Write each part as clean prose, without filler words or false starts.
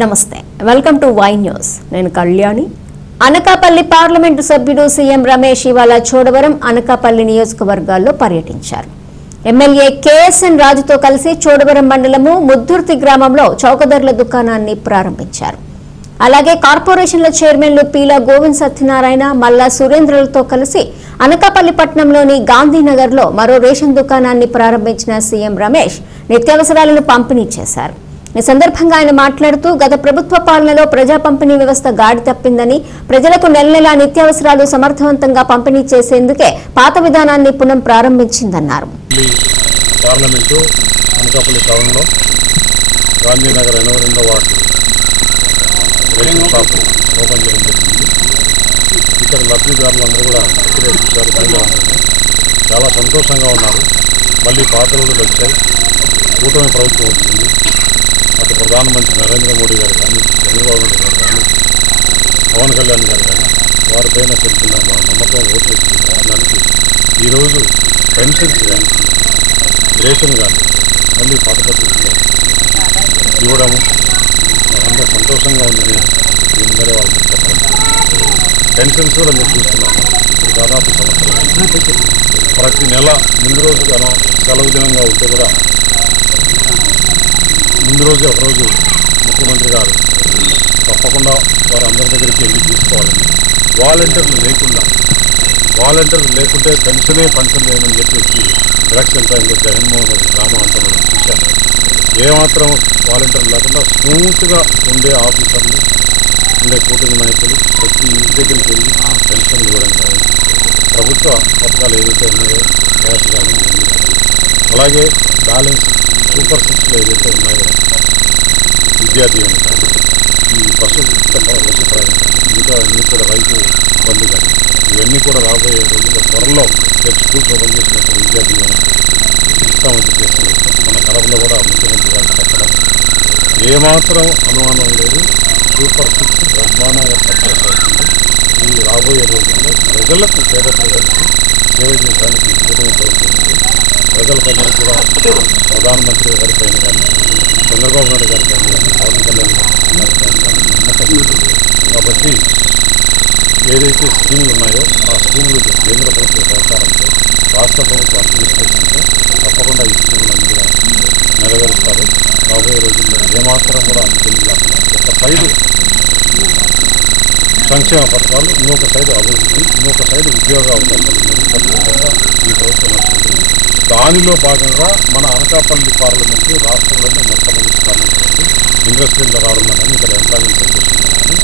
నమస్తే welcome to Y news నేను Kalyani Anakapalli parliament సభ్యుడు సీఎం రమేష్ ఇవాళ చోడవరం అనకాపల్లి నియోజకవర్గాల్లో పర్యటించారు ఎమ్మెల్యే కేఎస్ఎన్ రాజుతో కలిసి చోడవరం మండలము ముద్దుర్తి గ్రామంలో చౌకధరల దుకాణాన్ని ప్రారంభించారు అలాగే కార్పొరేషన్ల చైర్మన్లు పీలా గోవింద్ సత్యనారాయణ మల్లా సురేంద్రలతో కలిసి అనకాపల్లి పట్టణంలోని గాంధీనగర్లో మరో రేషన్ దుకాణాన్ని ప్రారంభించిన సీఎం రమేష్ నిత్యావసరాలను పంపిణీ చేశారు ఈ సందర్భంగా ఆయన మాట్లాడుతూ గత ప్రభుత్వ పాలనలో ప్రజా పంపిణీ వ్యవస్థ గాడి తప్పిందని ప్రజలకు నెల నెలా నిత్యావసరాలు సమర్థవంతంగా పంపిణీ చేసేందుకే పాత విధానాన్ని పునః ప్రారంభించిందన్నారు. పార్లమెంటు అనకాపల్లి టౌన్లో గాంధీనగర్ 82వ వార్డు రేషన్ షాప్ ఓపెన్ చేయడం జరిగింది. ఇక్కడ లబ్ధిదారులందరూ కూడా ఇక్కడే చూశారు. మహిళలందరూ చాలా సంతోషంగా ఉన్నారు. మళ్ళీ పాత రోజులు వచ్చాయి. కూటమి ప్రభుత్వం వచ్చింది. అటు ప్రధానమంత్రి నరేంద్ర మోడీ గారు కానీ, చంద్రబాబు నాయుడు గారు కానీ, పవన్ కళ్యాణ్ గారు కానీ వారిపైన తెలిసిన మా నమ్మకం ఓట్లు వేసుకోవడానికి ఈరోజు పెన్షన్స్ కానీ రేషన్ కానీ మళ్ళీ పాత పద్ధతిలో ఇవ్వడము అందరూ సంతోషంగా ఉందని నేను ముందరే వాళ్ళకి చెప్పడం. పెన్షన్స్ కూడా మీరు చూస్తున్నాను. దాదాపు సంవత్సరం ప్రతి నెల ముందు రోజు గానో సెలవు దినంగా ఉంటే కూడా ముందు రోజు ఒకరోజు ముఖ్యమంత్రి గారు తప్పకుండా వారందరి దగ్గరికి వెళ్ళి తీసుకోవాలని వాలంటీర్లు లేకుంటే పెన్షన్ లేమని చెప్పేసి ఎలక్షన్ టైంలో జగన్మోహన్ రెడ్డి డ్రామా అంతా మనం చూశాం. ఏమాత్రం వాలంటీర్లు లేకుండా స్మూత్గా ఉండే ఆఫీసర్లు ఉండే కూటమి నాయకులు ప్రతి ఇంటి దగ్గరికి వెళ్ళి పెన్షన్ ఇవ్వడం కానీ ప్రభుత్వ పథకాలు ఏదైతే ఉన్నాయో గ్యాస్ కానీ అలాగే బ్యాలెన్స్ సూపర్ సిక్స్లో ఏదైతే ఉన్నాయో విద్యాదీవెన కానీ ఈ బస్సు ప్రయాణం కానీ మిగతా అన్నీ కూడా రైతు బంధు కానీ ఇవన్నీ కూడా రాబోయే రోజుల్లో త్వరలో స్కూల్స్ ఓపెన్ చేసినప్పుడు విద్యాదీవెన ఇస్తామని చెప్పేసి మన కడపలో కూడా ముఖ్యమంత్రి గారు చెప్పడం ఏమాత్రం అనుమానం లేదు. సూపర్ సిక్స్ బ్రహ్మాండంగా సక్సెస్ అవుతుంది. ఈ రాబోయే రోజుల్లో ప్రజలకు పేద ప్రజలకు సేవ చేయడానికి కూటమి ప్రభుత్వం ప్రజలకందరూ కూడా ప్రధానమంత్రి గారి పైన కానీ చంద్రబాబు నాయుడు గారి పైన కానీ పవన్ కళ్యాణ్ గారి పైన కానీ నమ్మకం ఉంది. కాబట్టి ఏదైతే స్కీములు ఉన్నాయో ఆ స్కీములు కేంద్ర ప్రభుత్వ సహకారంతో రాష్ట్ర ప్రభుత్వ అడ్మినిస్ట్రేషన్తో తప్పకుండా ఈ స్కీములన్నీ కూడా నెరవేరుస్తారు. రాబోయే రోజుల్లో ఏమాత్రం కూడా ఇబ్బంది లేకుండా ఒక సైడు సంక్షేమ పథకాలు, ఇంకొక సైడు అభివృద్ధి, ఇంకొక సైడు ఉద్యోగ అవకాశాలు మెరుగుపరచకుండా ఈ ప్రభుత్వం నడుస్తుంది. దానిలో భాగంగా మన అనకాపల్లి పార్లమెంటు రాష్ట్రంలోనే మొట్టమొదటి స్థానంలో ఉంది. ఇండస్ట్రీలో రావడంలో కానీ ఇక్కడ ఎంప్లాయ్మెంట్ ప్రొఫెషన్లో కానీ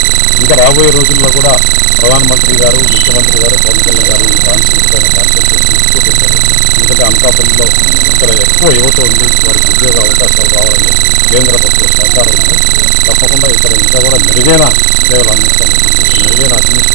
ఇంకా రాబోయే రోజుల్లో కూడా ప్రధానమంత్రి గారు ముఖ్యమంత్రి గారు పవన్ కళ్యాణ్ గారు ఈ కాన్సెన్స్ పైన కాన్సన్ట్రేషన్ ఎక్కువ పెట్టారు. ఎందుకంటే అనకాపల్లిలో ఇక్కడ ఎక్కువ యువత ఉంది. వారికి ఉద్యోగ అవకాశాలు రావాలని కేంద్ర ప్రభుత్వ సహకారం ఉంది. తప్పకుండా ఇక్కడ ఇంకా కూడా మెరుగైన సేవలు అందిస్తామని చెప్పేసి మెరుగైన అడ్మినిస్ట్రేషన్